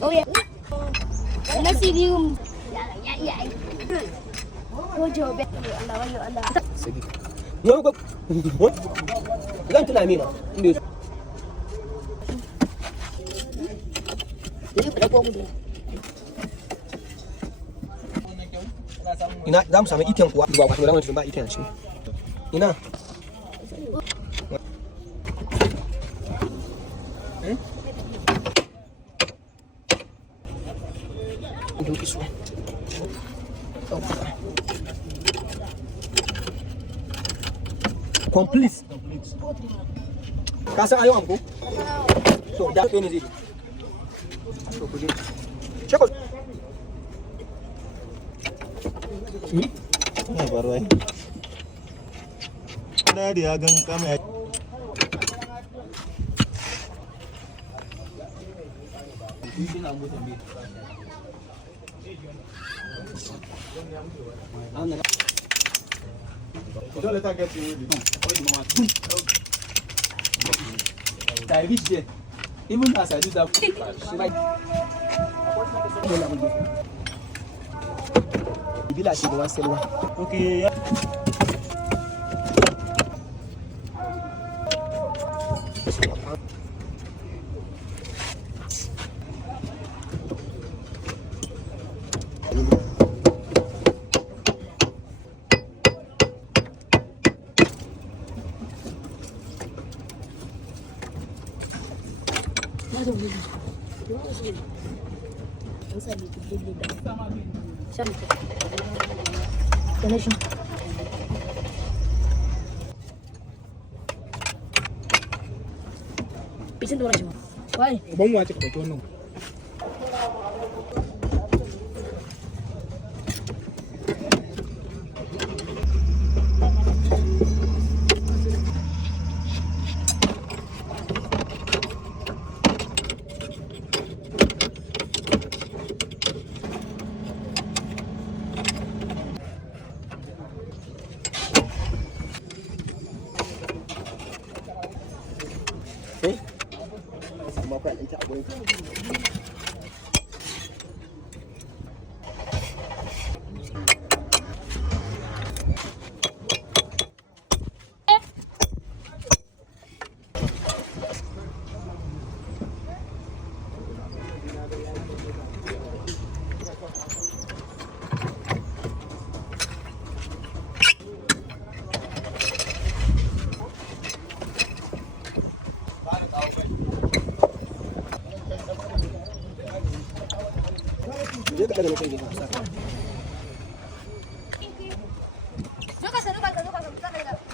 Oh ya. Nasi ni ya. Oh jobe. Allah. Sagi. Yo ko. Zan tuna me ma. Inda ina za mu samu iken kuwa ba wato da ba iken shi ina complete ka san ayo amko to da ne zai to kuje check Ina barwai. Dadi ya gan kama ya. Dole ta get you. I reach there. Even as I do that, bila shi da wasu ruwa. Okay. Pisan dora cuma. Why? Bang wace ka dauki wannan. Mau phải lấy chậu với dia tak ada macam ni.